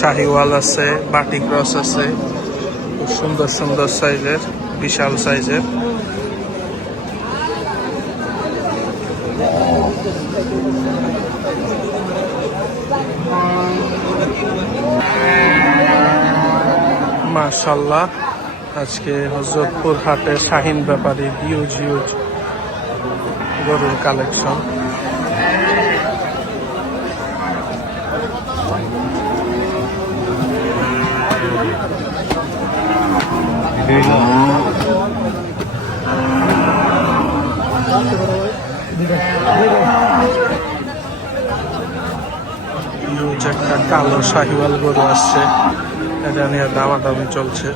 শাহিওয়াল আছে, বাটি ক্রস আছে, খুব সুন্দর সুন্দর সাইজের, বিশাল সাইজের। মাশাআল্লাহ, আজকে হযরতপুর হাটে শাহিন ব্যাপারী হিউজ হিউজ গরুর কালেকশন। হিউজ একটা কালো শাহিওয়াল গরু আসছে, এটা নিয়ে দামাদামি চলছে।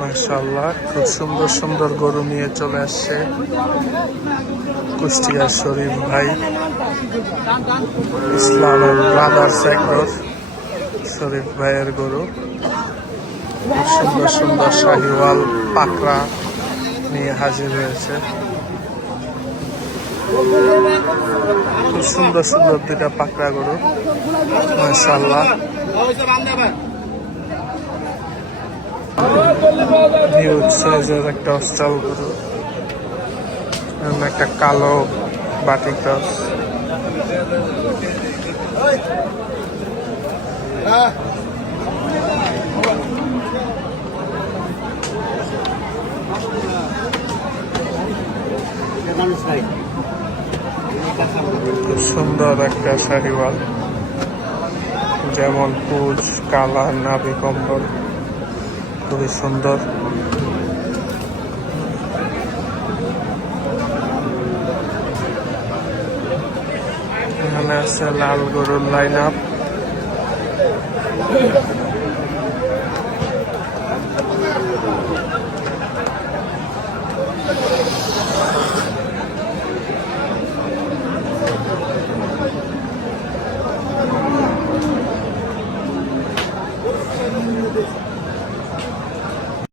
মাশাআল্লাহ, খুব সুন্দর সুন্দর গরু নিয়ে চলে আসছে কুষ্টিয়ার শরীফ ভাই, ইসলামের ব্রাদার্স এগ্রোর শরীফ ভাইয়ের গরু। খুব সুন্দর সুন্দর শাহিওয়াল পাকড়া নিয়ে হাজির হয়েছে। খুব সুন্দর সুন্দর দুইটা পাকড়া গরু, মাশাআল্লাহ। হিউজ সাইজের একটা অস্ট্রাল গরু, একটা কালো বাটি ক্রস। খুব সুন্দর একটা শাহিওয়াল, যেমন পুজ, কালার, নাভি কম্বল, খুবই সুন্দর। এখানে আছে লাল গরুর লাইন আপ।